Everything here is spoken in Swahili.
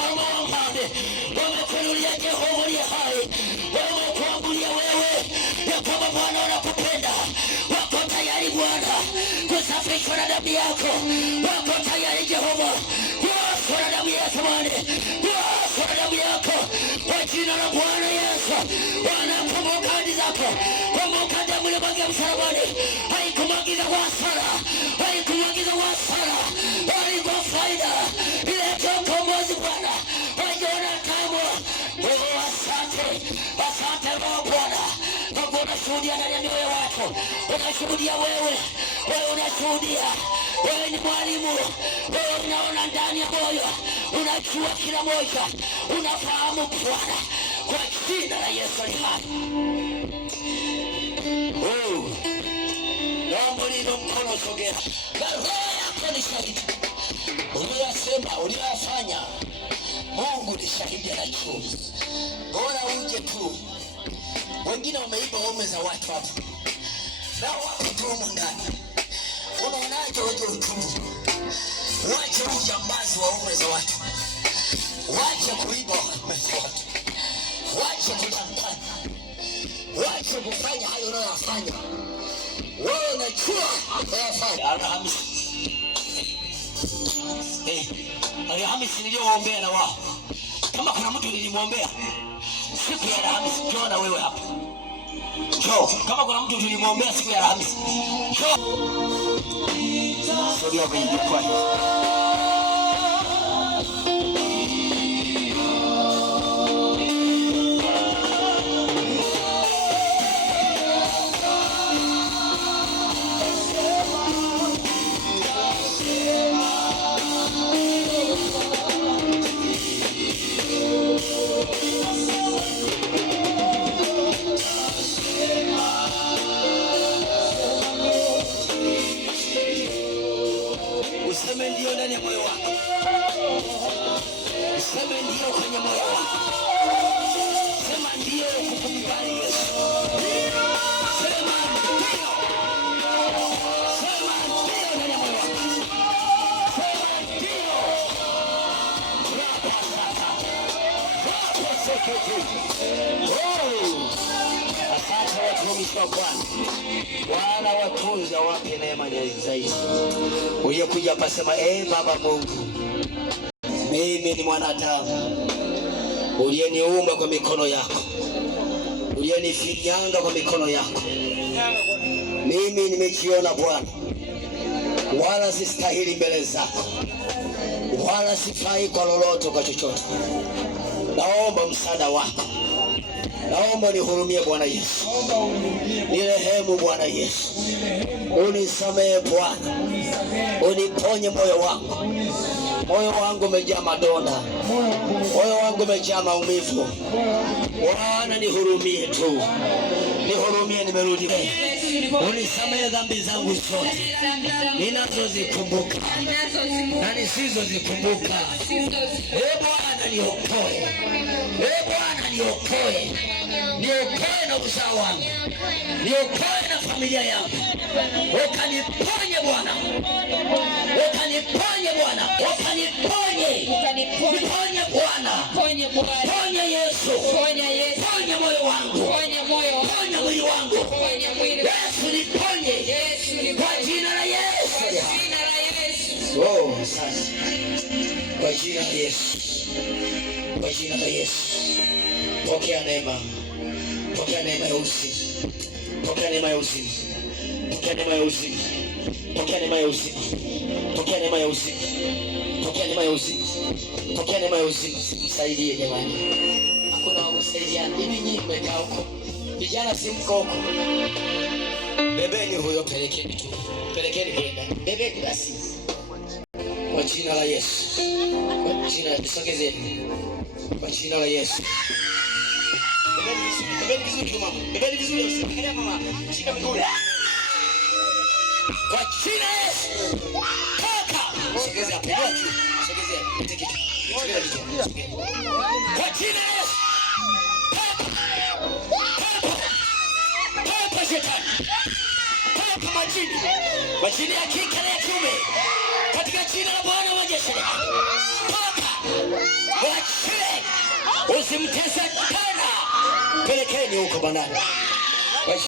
mfalme wa amani, wamekuinulia Jehova aliye hai, wamekuabudia wewe ya kwamba Bwana wanakupenda, wako tayari Bwana kusafishwa na damu yako, wako tayari Jehova kuoshwa na damu ya thamani, kuoshwa na damu yako kwa jina la Bwana Yesu. Wanakumbuka ahadi zako, kumbuka damu iliyomwagika msalabani, haikumwagika kwa hasara, haikumwagika kwa hasara, bali kwa faida ileta ukombozi Bwana. Wajiona kama wewe. Asante, asante Roho Bwana, kwa kuwa unashuhudia ndani ya mioyo yako, unashuhudia wewe unashuhudia, wewe ni mwalimu, wewe unaona ndani ya moyo, unajua kila moja, unafahamu Bwana, kwa jina la Yesu aliye hai. Naomba nino mkono sogea, roho yako ni shahidi, uliyosema uliyofanya, Mungu ni shahidi anajua. Bora uje tu, wengine wameiba waume za watu hapa, nao wako tu ndani. Unaonaje uje utubu, wache ujambazi wa waume za watu, wache kuiba waume za watu, wache kudanganya, wache kufanya hayo unayofanya. Wewe unajua unayofanya. Alhamisi niliyoombea na wao, kama kuna mtu nilimwombea siku ya Alhamisi, njoo na wewe hapa. Njoo, kama kuna mtu nilimwombea siku ya Alhamisi, njoo. Sogea kwenye jukwaa. Useme ndio ndani ya moyo wako, useme ndio kwenye moyo wako, sema ndio kukubali Yesu, sema ndio, sema ndio ndani ya moyo wako, sema ndio. Asante watumishi wa Bwana, Bwana watunza, wape neema zaidi. Uliyekuja hapa sema, Baba Mungu, mimi ni mwanadamu, uliyeniumba kwa mikono yako, uliyenifinyanga kwa mikono yako. Mimi nimejiona Bwana, wala sistahili mbele zako, wala sifai kwa lolote, kwa chochote. Naomba msaada wako, naomba nihurumie Bwana Yesu, nirehemu Bwana Yesu, unisamehe Bwana, uniponye moyo wangu. Moyo wangu umejaa madonda, moyo wangu umejaa maumivu. Bwana nihurumie tu, nihurumie, nimerudi. Unisamehe dhambi zangu zote ninazozikumbuka na nisizozikumbuka. Bwana niokoe, Bwana niokoe, niokoe na uzao wangu, niokoe na familia yangu. Ukaniponye Bwana, ukaniponye Bwana, ukaniponye, niponye Bwana, ponye Yesu, ponye moyo wangu, ponye mwili wangu. Yesu niponye, kwa jina la Yesu. Asante, kwa jina la Yesu, kwa jina la Yesu. Pokea neema, pokea neema ya uzima, pokea neema ya uzima, pokea neema ya uzima, pokea neema ya uzima, pokea neema ya uzima, pokea neema ya uzima, pokea neema ya uzima. Msaidie jamani, hakuna wa kusaidia. Hivi nyinyi mmekaa huko, vijana si mko huko, bebeni huyo, pelekeni tu, pelekeni kwenda, bebeni basi, kwa jina la Yesu, kwa jina, sogezeni, kwa jina la Yesu. Bebeni vizuri mama, bebeni vizuri, usiangalia mama, shika miguu. Kwa jina la Yesu, toka, sogezea hapo, sogezea, pete kitu, sogezea kitu, kwa jina la Yesu, toka shetani, toka majini ya kike na ya kiume, katika jina la Bwana wa majeshi, toka. Mwachie, usimtese tena, pelekeni huko bandani.